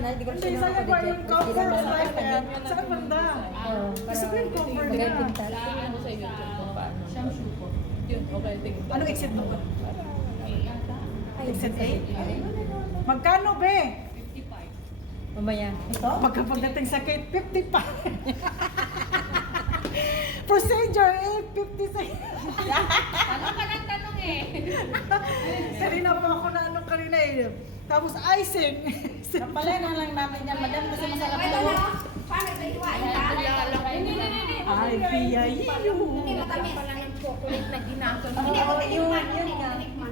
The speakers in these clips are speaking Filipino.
hindi ko Hindi, siya sa'yo ba yung cover life nakakagyan. and saan banda? Gusto ko yung cover Bagay niya. pintal. Ano sa YouTube kung paano? Siyang shoe ko. Yun, okay, tingin. Anong exit mo ba? Ay, Exit 8? Magkano be? 55. Mamaya. Ito? Pagkapagdating sa gate, 55. Procedure 856. Ano ka lang tanong eh? Kanina pa ako na anong kanina eh. Tapos icing. Napalanan lang namin yan, madam, kasi masarap Ito daw. na, paano ito iwain ka? Hindi. Ay, piya Hindi matamis. Chocolate na ginason. Hindi ko tinikman. Hindi ko tinikman.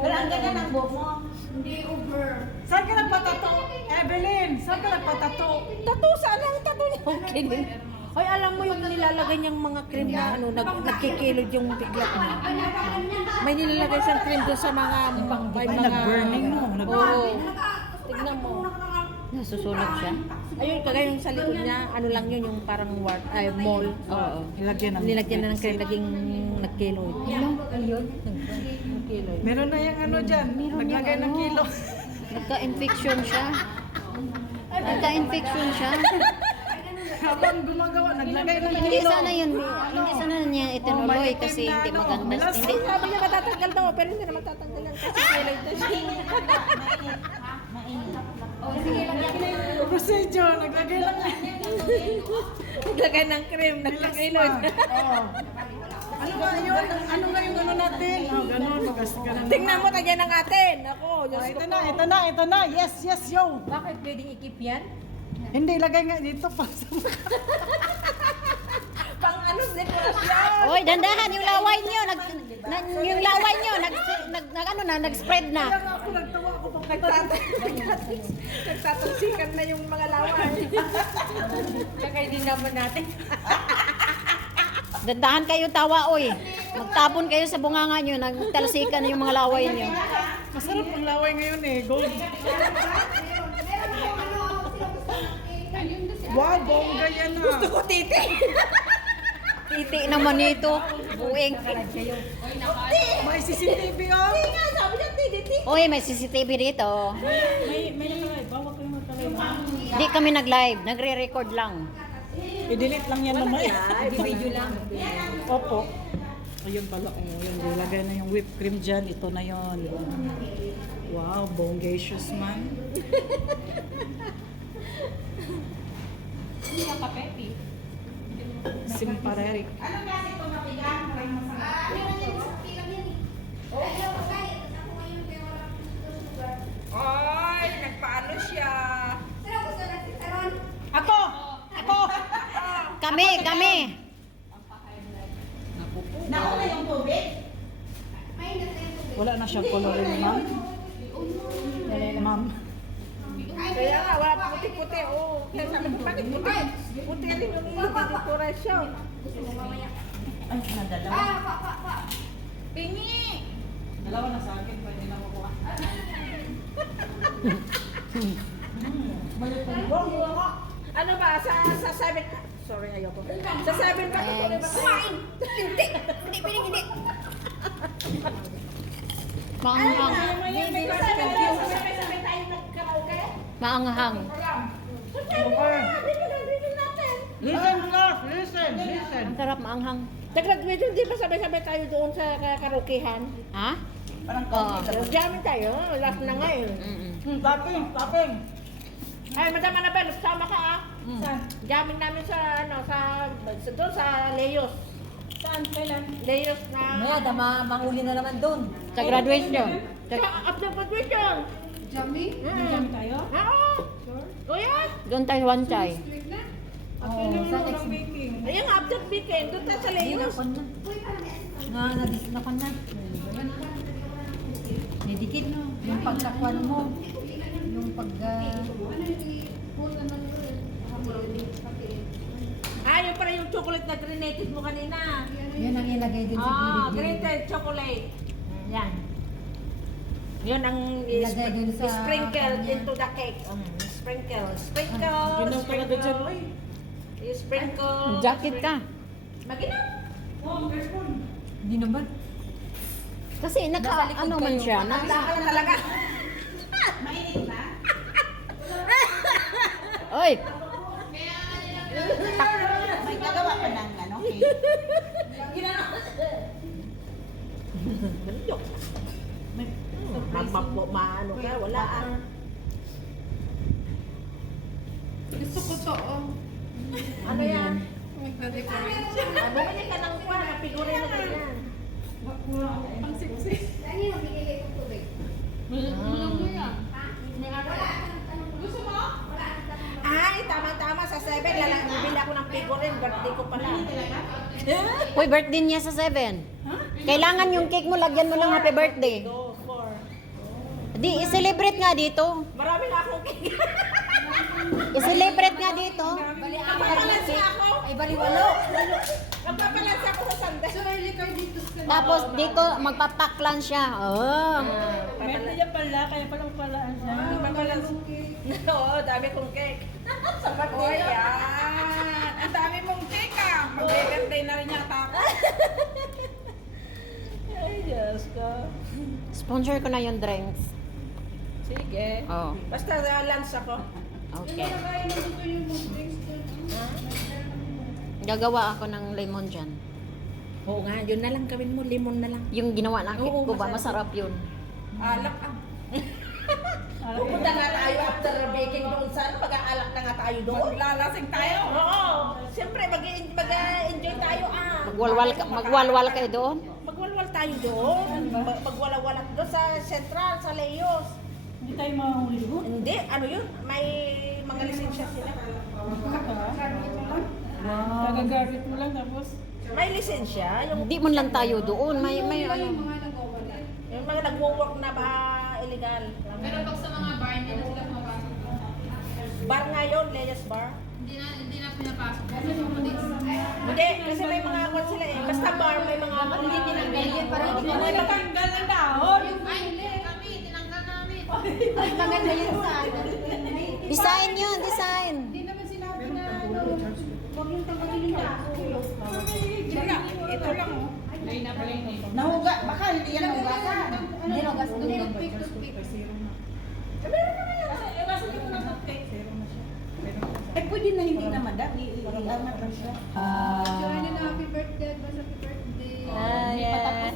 Pero ang ganda ng buhok mo. Hindi over. Saan ka nagpatato? Evelyn, saan ka nagpatato? Tato, saan ang tato niya? Okay din. Ay, alam mo yung nilalagay niyang mga cream na ano, nagkikilod yung biglat niya. May nilalagay siyang cream doon sa mga... may Ay, mga... nag-burning mo. Oo. Tignan mo. Nasusunog siya. Ayun, kagaya yung sa likod niya, ano lang yun, yung parang ward, ay, mall. Oo. Ilagyan ng Nilagyan na ng cream, naging nagkiloid. Ayun. Nagkiloid. Meron na yung ano dyan. Naglagay ng kilo. Nagka-infection siya. Nagka-infection siya. Habang gumagawa, naglagay ng Hindi kilo. sana yun, hindi sana niya itinuloy kasi hindi maganda. Hindi, sabi niya matatanggal daw, pero hindi naman tatanggalan kasi kilay na siya. Procedure, naglagay lang. Naglagay ng cream, naglagay nun. Oo. Ano nga yun? Ano nga yung ano natin? Oh, ganun, magas ka na. Tingnan mo, tagyan ng atin. Ako, Diyos ko Ito po. na, ito na, ito na. Yes, yes, yo. Bakit pwedeng ikip yan? Hindi, lagay nga dito pa sa Pang ano, dekorasyon. Oy, dandahan yung laway niyo, yung laway niyo ano na, nag-spread na. Kaya nga ako nagtawa ako pang Nagtatalsikan na yung mga laway. Kagay din naman natin. Dandahan kayo tawa, oy. Magtapon kayo sa bunganga niyo, nagtalsikan na yung mga laway niyo. Masarap ang laway ngayon eh, gold. Wow, bongga yan ah. Gusto ko titi. Titi naman nito, bueng. May CCTV oh. Sabi niya titi. Oy, may CCTV dito. May nakalay, bawag kayo magkalay. Hindi kami nag-live, nagre-record lang. I-delete lang yan naman. Video lang. Opo. Ayun pala, oh, yun, ilagay na yung whipped cream dyan. Ito na yon. Wow, bongacious man. Hindi ka kapepi. Simparerik. Ano kasi ito mapigang? Maraming masama. Meron yung isang pilang yan eh. Ay, ako kahit. Ako ngayon kaya wala akong sugar. Ay, nagpaano siya. Pero gusto natin karon. Ako! Ako! Kami. Nauna yung tubig? Mainit na yung tubig. Wala na siyang coloring, ma'am. Ma'am. Kaya nga, wala pa puti-puti. Oh. Kaya sabi ko, bakit puti? Puti rin yung dekorasyon. Ay, nadala. Pa. Pingi! Dalawa na sa akin, pwede na makuha. Ano ba? Sa 7... Sorry, ayoko. Sa 7 ba? Kumain! Hindi! Hindi, piling hindi! Maanghang. Sabay tayo nagkaraoke? Maanghang. Listen, class! Listen! Ang sarap maanghang. Nag-graduation, di ba sabay-sabay tayo doon sa karaokehan? Ha? Oo. Jamming tayo, last na ngayon. Tapping! Ay, Madam Annabel, sama ka ah. Saan? Jamming namin sa, doon sa Leos. Saan? Kailan? Leos na... Maya, mahuli na naman doon. Sa graduation. After graduation. Jamming? Jam tayo? Oo. O yan. Doon tayo wanchay. Oh, sa next Ayun, after weekend, doon tayo sa Leos. Nakan na. Medikit no. Yung pagkakuan mo. Yung pag... Yung para yung chocolate na grinated mo kanina. Yun ang ilagay din sa gilid. Grated chocolate. Yan. Yun ang Ilagay din sa sprinkle kanya. into the cake. Sprinkle. Sprinkle. Ginaw pala ka dyan, oy. Sprinkle. Jacket ka. Maginaw. Hindi naman. Kasi ano man siya. Wala ka na talaga. Mainit na? Hoy! May nagawa ka ng ano, cake. Maano ka, wala ah. Gusto ko to, oh. Ano yan? Magda-decoration. Bumili ka ng kwan, kapigure na ganyan. Ang sipsip. Ano yung binili kong tubig? Walang mo yan. Gusto mo? Ay, tama-tama. Sa 7, bibili ako ng figurine. Birthday ko pala. Uy, birthday niya sa 7. Kailangan yung cake mo, lagyan mo ng happy birthday. Go, 4. Di, i-celebrate nga dito. Marami na akong cake. I-celebrate nga dito. Magpapalansi ako. Ay, baliwalo. Magpapalansi ako sa Sunday. So, early card dito sa Tapos dito, magpapaklan siya. Oh. Birthday niya pala, kaya palang palaan siya. Magpapalansi. Oo, dami kong cake. Sa birthday yan. Ang dami mong cake ah. Mag-birthday na rin yata ako. Ay, Diyos ko. Sponsor ko na yung drinks. Sige. Oh. Basta lunch ako. Okay. Kaya nandito yung mood drinks doon. Gagawa ako ng lemon dyan. Oo nga, yun na lang gawin mo. Lemon na lang. Yung ginawa ng cake Oo, ko ba? Masarap yun. Alak ah. Pupunta nga tayo after baking doon sa ano, mag-aalak na nga tayo doon. Maglalasing tayo. Oo. Siyempre, mag-enjoy tayo ah. Magwalwal kayo doon. Magwalwal tayo doon. Magwalawalak doon sa Central, sa Leos. Hindi tayo mahuli ho. Hindi, ano yun? May mga lisensya sila. Wow. Nagagamit mo lang tapos. May lisensya. Yung, Hindi mo lang tayo doon. May Yung ano. mga nag-overlap. yung mga nagwo-work na ba illegal. Pero pag sa mga bar, hindi na sila pumapasok. Bar nga yun, Leos Bar. Hindi na pinapasok. Kasi yung police. Hindi, kasi may mga akon sila eh. Basta bar, may mga Hindi tinanggal yan para hindi ko May matanggal ng dahon. Ay, hindi. Kami, tinanggal namin. Ay, maganda yun sa ano. Design yun, design. Hindi naman sinabi na ano. Huwag yung tanggalin yung dahon. Ito lang oh. Plain na plain eh. Nahuga, baka hindi yan nahugasan. Hindi nahugas Ano doon. yung pick to pick? Meron naman yan. Kasi hindi mo na cupcake. Eh, pwede na hindi naman. I-angat lang siya. Sure na happy birthday, advance happy birthday. Hindi pa tapos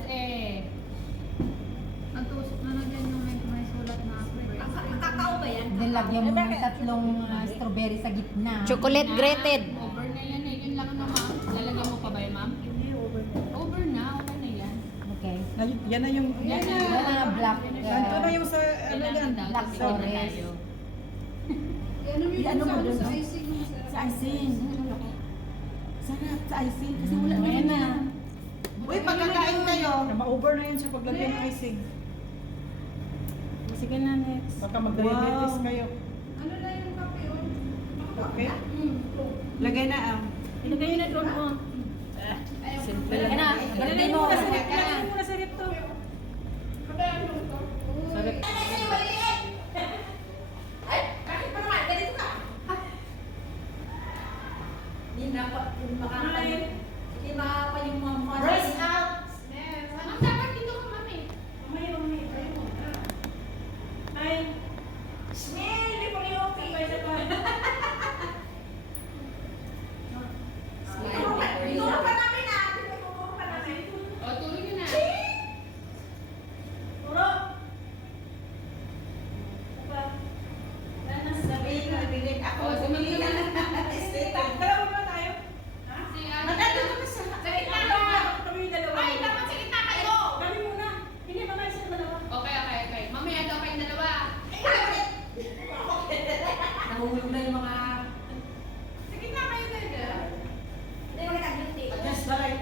Ang tusok na lang yan yung may sulat na happy birthday. Kakao ba yan? Then lagyan mo ng tatlong strawberry sa gitna. Chocolate grated. Over na yan eh. Yun lang ano ma'am. Lalagyan mo pa ba yun ma'am? Hindi, over na. Over na, okay na yan. Okay. Yan na yung... Yan na. Yan na black. Ito na yung sa... Ano yan? Black forest. Ano yung Ano mo sa dun? sa icing? Sa icing. Sarap sa icing. Kasi wala naman na. Uy, pagkakain kayo. Ma-over na yun sa paglagay ng icing. Sige na, next. Baka mag-diabetes kayo. Ano na yung kape yun? Okay? Lagay na Ilagay yun na doon mo. Simple Lagyan na. Ilagay mo. Lagay mo na sa rip to. Ay, bakit pa naman? Ganito ka. Hindi na pa. Hindi makapa yung mga Rise out. Ma'am, dapat dito ka mami. Smell, di po niyo okay. Ituro pa namin ah. Ituro pa namin. O, tuloy nyo na. Turo. O, sumili na. Dalawa ba tayo? Si ano? Maganda ka sa gitna. Kami dalawa. Ay, dapat sa gitna kayo. Kami muna. Hindi ba kayo sa dalawa? Okay. Mamaya daw kayong dalawa. Nahulog na yung mga... Sa gitna kayo dalawa. Hindi ba nag-beauty? Yes, balay.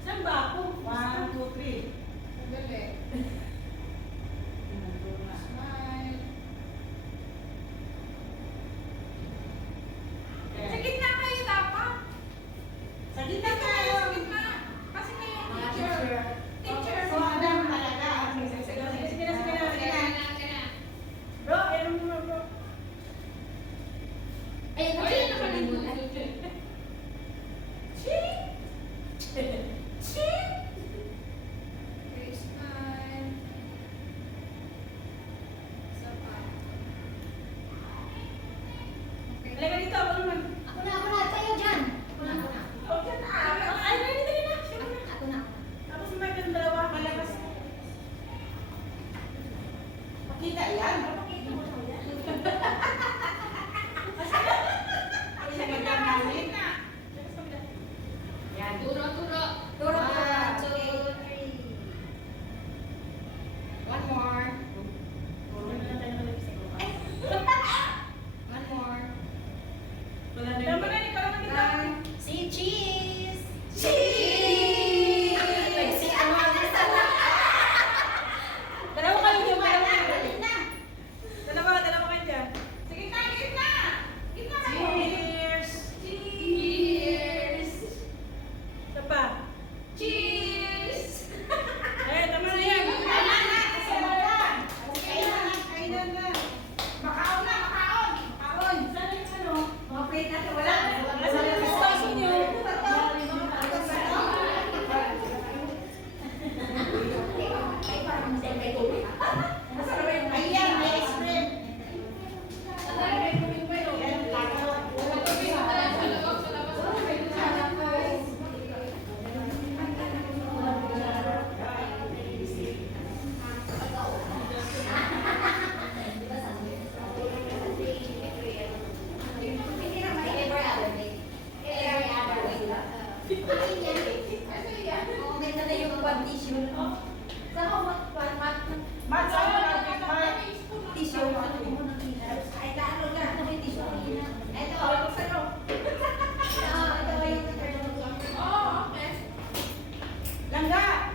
Saan ba ako? 1, 2, 3. Dali. Smile. Sa gitna kayo dapat. Sa gitna Dito tayo. kayo sa gitna. Kasi kayo yung teacher. Teacher. So, Adam talaga. Sige na. Sige na. Bro, ayun mo bro. Ako na, sa'yo dyan. Ako na. Ako na. Tapos may dalawa kalabas. Pakita yan. Yan. Turo. Turo. One, 2, 3. One more. One more. Tama na, para makita. Si cheese. Cheese! Si ano sa Dalawa kayo dyan, dalawa kayo. na. Dalawa kayo dyan. Sige na, gitna! Gitna kayo. Cheers! Cheers! Isa pa. Cheers! Eh, tama na yan. Tama na. Kainan na. Makaon na, makaon. Makaon. Saan yung ano? Mga plate natin, wala. Nasa yung pistaso nyo. Ayan, may ice cream. Hindi naman every other day. Every other way. Oo, ganda na yung one tissue. Saan ko Mat, saan mo natin? tissue? Ay, ano na? Ano yung tissue? Ito. Ito ba yung Langga!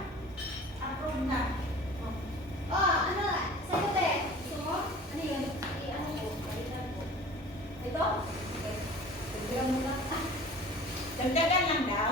Approve na. Oh, ano? Sa'yo, te. Gusto mo? Ano yun? Ano yun? Ito? Okay. Tignan mo lang. Dagdagan lang daw.